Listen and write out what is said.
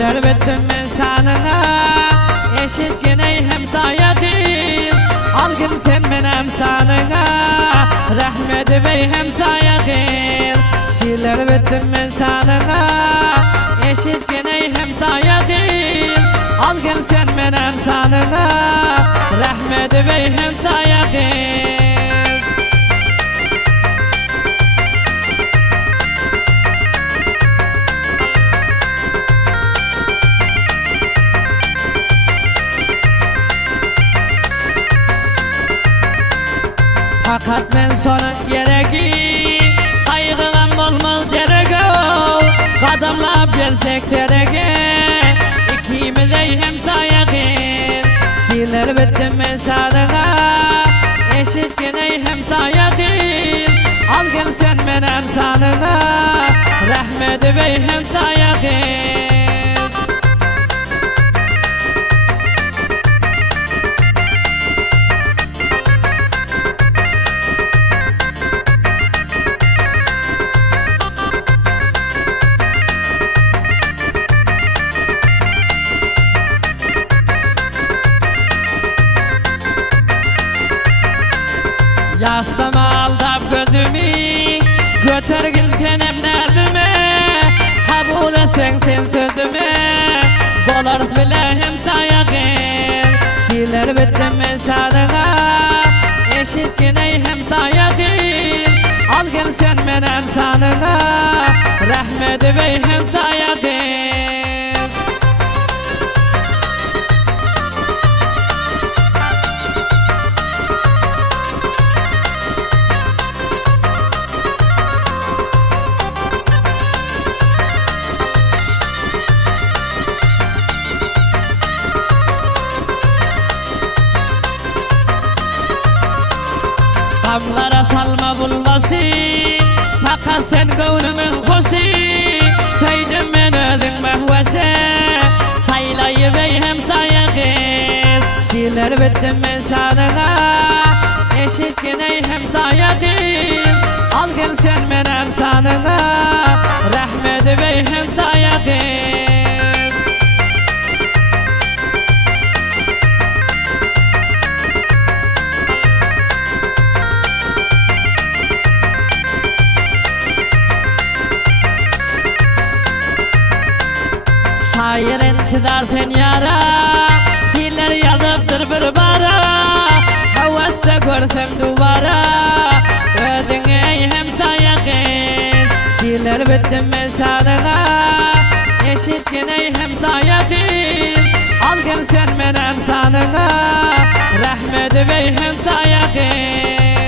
Şiirler bittim ben sanına, eşit yine hemsaya değil. Algın sen benim sanına, rahmet bey hemsaya değil. Şiirler bittim ben sanına, eşit yine hemsaya değil. Algın sen benim sanına, rahmet bey hemsaya değil. Fakat men sonun gereki, kaygılan olmaz gerek o. Kadımlap gelsek derege, ikimiz ey hemsayadır. Şiirler bittim men sanına, eşit yine hemsayadır. Al gel sen benim sanına, rahmet bey hemsayadır. Yaşlama aldap gözümü, götürgün kenem nedime. Kabul etsen sen sözümü, bolarız bile hemsaya gel. Şiirler bittim ben şadına, eşit yine hemsaya değil. Al gel sen benim sanına, rahmet bey hemsaya değil. Damlara salma bulması, fakat sen gönlümün hoşu. Söyledim ben özün mehvesi, saylayı bey hemsaya kız. Şiirler bittim ben şanına, eşit yine hemsaya değil. Al gel sen benim sanına, rahmet bey hemsaya değil. Şair intidar sen yara, şiirler yazıptır bir bara. Havasta görsem duvara, özün ey hemsaya kız. Şiirler bittim ben şanına, eşit yine hemsaya değil. Al gel sen benim sanına, rahmet bey hemsaya kız.